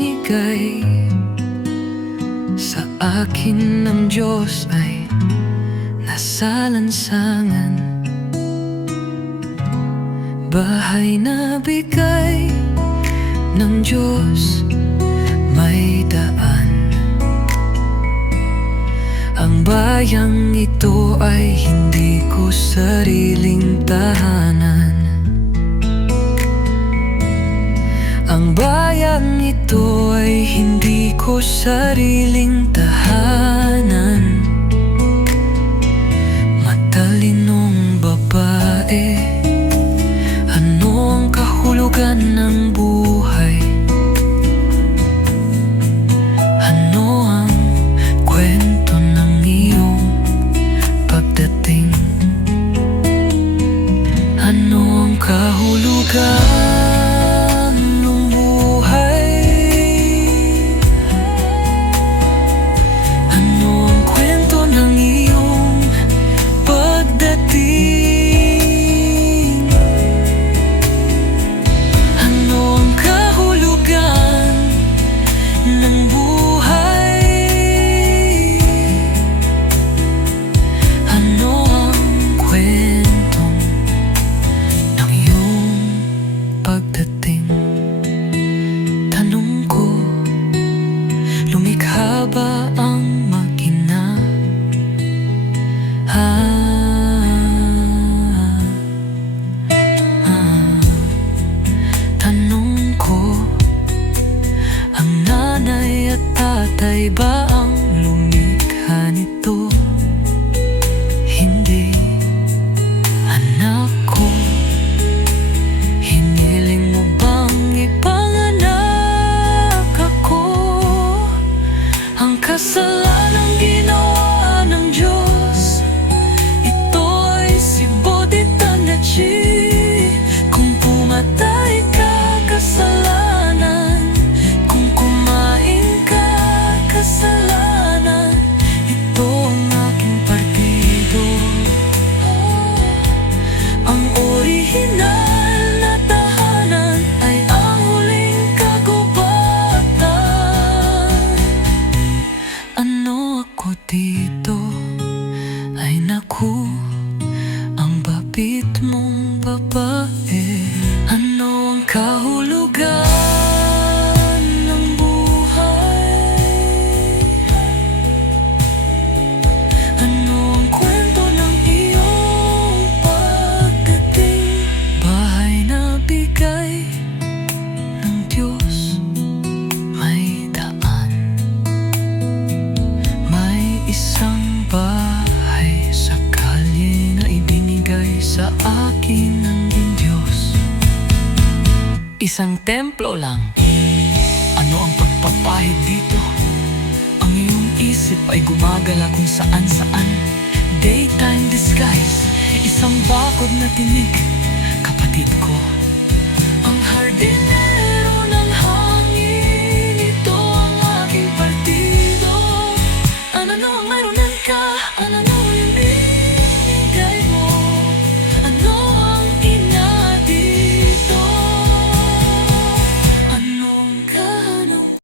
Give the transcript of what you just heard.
ibinigay sa akin ng Diyos ay nasa lansangan. Bahay na bigay ng Diyos, may daan. Ang bayang ito ay hindi ko sariling tahanan. Ang bayang ito ay hindi ko sariling tahanan. Matalinong babae, ano ang kahulugan ng buhay? Ano ang kwento ng iyong pagdating? Ano ang kahulugan? Tanong ko, lumikha ba ang makina? Tanong ko, ang nanay at tatay ba ang lumikha nito? Hindi, anak ko. Hiniling mo bang ipanganak ako? Ang kasalanang ginawa ng Diyos, ito ay si Boditan na Chi. Kung pumatay ka, kasalanan. Kung kumain ka, kasalanan. Ito ang aking partido, ang orihinal na tahanan ay ang huling kagubatan. Ano ako dito? Ay naku, ang bapit mong babae. Ano ang kahulugan ng buhay? Ano ang kwento ng iyong pagdating? Bahay na bigay ng Diyos, may daan. May isang bahay sa kalye na ibinigay sa akin ng Diyos. Isang templo lang. Ano ang pagpapahid dito? Ang iyong isip ay gumagala kung saan-saan. Daytime disguise, isang bakod na tinig. Kapatid ko, ang hardin